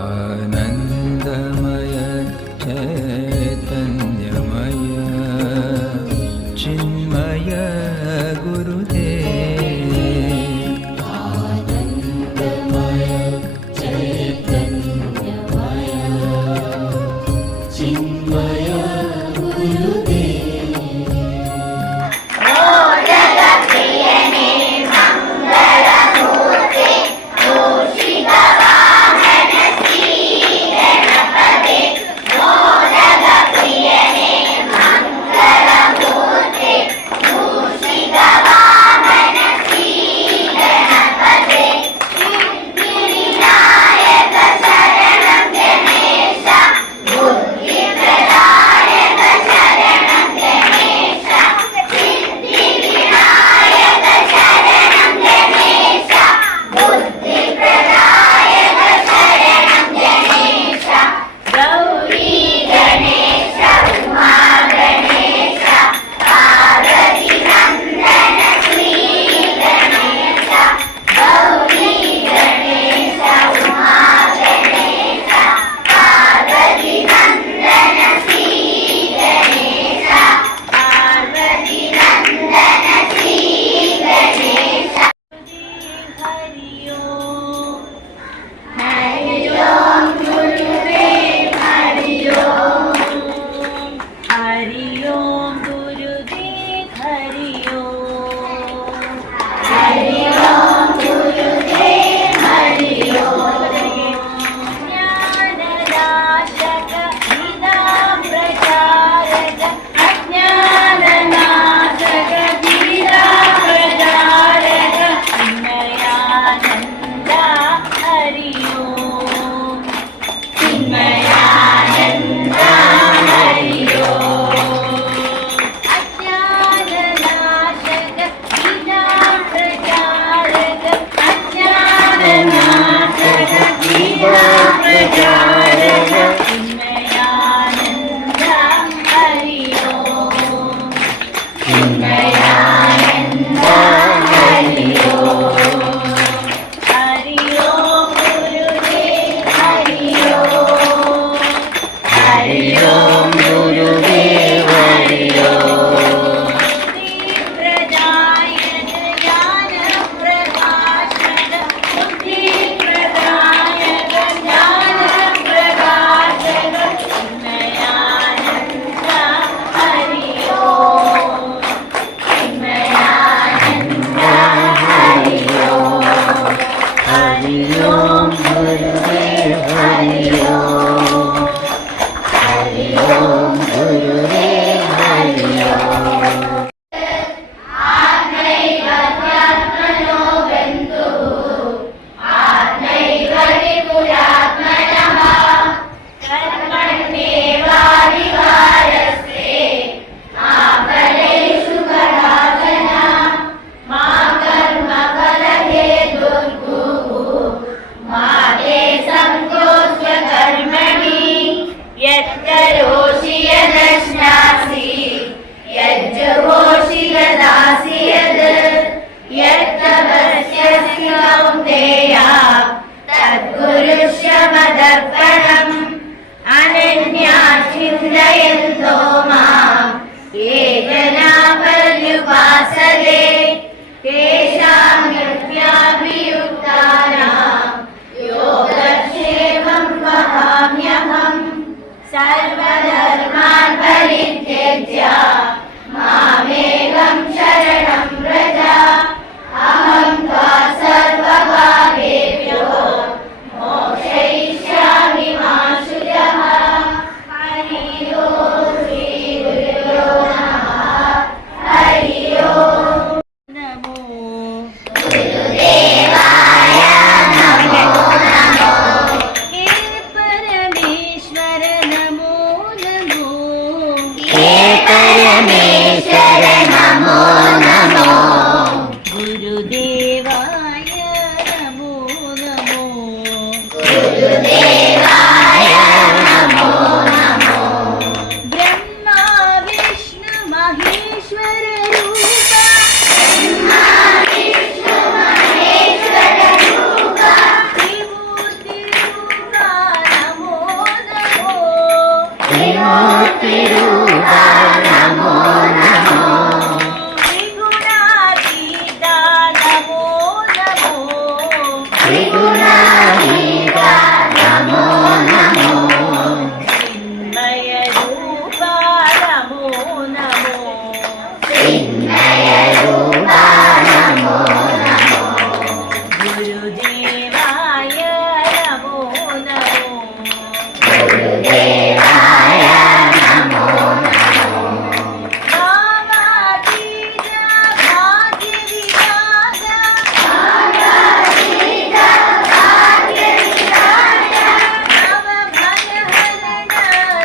आनन्दमय चैतन्यमय चिन्मय गुरुदेव आनन्दमय चैतन्यमय चिन्मय गुरुदेव मोदकप्रियने मंगलमूर्ते मूषिकवाहन श्री गणपते मोदकप्रियने मंगलमूर्ते मूषिकवाहन श्री गणपते सिद्धिविनायक शरणं गणेश बुद्धिप्रदायक शरणं गणेश सिद्धिविनायक शरणं गणेश बुद्धिप्रदायक शरणं गणेश गौरी गणेश उमा गणेश पार्वती नंदन श्री गणेश गौरी गणेश उमा गणेश पार्वती नंदन श्री गणेश पार्वती नंदन श्री गणेश हरि ओम गुरुदेव हरि ओम गुरुदेव हरि ओम गुरुदेव हरि ओम ज्ञाननाशक विना प्रचारक अज्ञाननाशक विना प्रचारक चिन्मयानन्द हरि ओम चिन्मयानन्द हरि ओम अज्ञाननाशक विना प्रचारक अज्ञाननाशक विना प्रचारक चिन्मयानन्द हरि ओम चिन्मयानन्द हरि ओम हरि ओम गुरुदेव हरि ओम गुरुदेव हरि ओम बुद्धिप्रदायक ज्ञानप्रकाशक बुद्धिप्रदायक ज्ञानप्रकाशक चिन्मयानन्द हरि ओम चिन्मयानन्द हरि ओम गुरुदेव हरि ओम गुरुदेव हरि ओम आत्मैव ह्यात्मनो बन्धुः आत्मैव विपुरात्मनः कर्मण्येवाधिकारस्ते मा फलेषु कदाचन मा कर्मफलहेतुर्भुः मा ते सङ्कोच कर्मणि यत्करोषि यदश्नासि यज्जुहोषि यदासि यद् यत्तपस्यसि कौन्तेय तद्कुरुष्व मदर्पणम् अनन्याश्चिन्तयन्तो माम् ये जना पर्युपासते तेषां नित्याभियुक्तानां योगक्षेमं वहाम्यहम् सर्वधर्मान् परित्यज्य मामेकं शरणं व्रज अहं त्वा सर्वपापेभ्यो मोक्षयिष्यामि मा शुचः हरि ओम श्री गुरुभ्यो नमः हरि ओम नमो गुरुदेवाय नमो नमो हे परमेश्वर नमो नमो हे परमेश्वर ത്രിമൂർത്തിരൂപാ നമോ നമോ ത്രിഗുണാതീതാ നമോ നമോ ത്രിഗുണാതീതാ നമോ നമോ ചിന്മയരൂപാ നമോ നമോ ചിന്മയരൂപാ നമോ നമോ ഗുരുദേവായ നമോ നമോ ഗുരുദേവായ നമോ നമോ ഭാവാതീത ഭാഗ്യവിധാന ഭവഭയഹരണ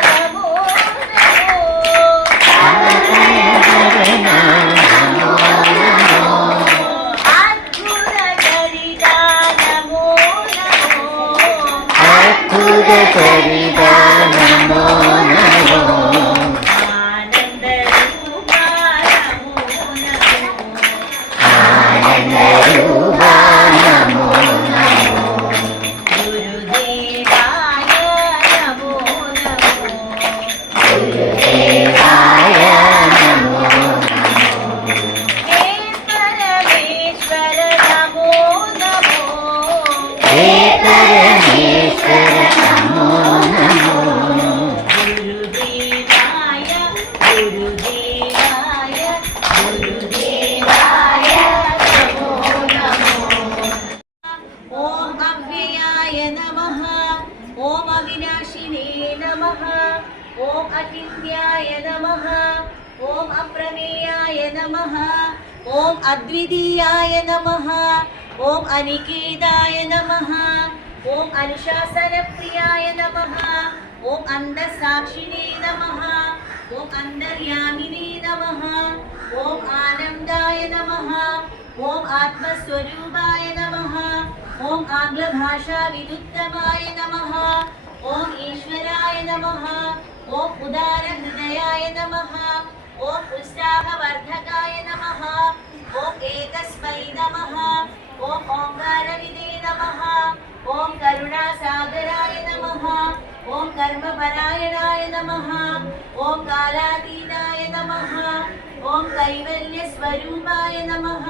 നമോ നമോ അദ്ഭുതചരിതാ നമോ നമോ അദ്ഭുതചരിതാ നമോ നമോ ആനന്ദരൂപാ നമോ നമോ ആനന്ദരൂപാ നമോ നമോ ഗുരുദേവായ നമോ നമോ ഗുരുദേവായ നമോ ഹേ പരമേശ്വര നമോ നമോ ഹേ പരമേശ്വര നമോ നമോ ഗുരുദേവായ ഗുരുദേവായ ഗുരുദേവായ നമോ നമോ ഓം അവ്യയായ നമഃ ഓം അവിനാശിനേ നമഃ ഓം അചിന്യായ നമഃ ഓം അപ്രമേയായ നമഃ ഓം അദ്വിതീയായ നമഃ ഓം അനികേതായ നമഃ ഓം അനുശാസനപ്രിയായ നമഃ ഓം അന്തസാക്ഷിണേ നമഃ ഓം അന്തര്യാമിനേ നമഃ ഓം ആനന്ദായ നമഃ ഓം ആത്മസ്വരൂപായ നമഃ ഓം ആംഗ്ലഭാഷാവിദുത്തമായ നമഃ ഓം ഈശ്വരായ നമഃ ഓം ഉദാരഹൃദയായ നമഃ ഓം ഉത്സാഹവർദ്ധകായ നമഃ ഓം ഏകസ്മൈ നമഃ ഓം ഓംകാരവിദേ നമഃ ഓം കരുണാസാഗരായ നമഃ ഓം കർമ്മപരായണായ നമഃ ഓം കാലാതീതായ നമഃ ഓം കൈവല്യസ്വരൂപായ നമഃ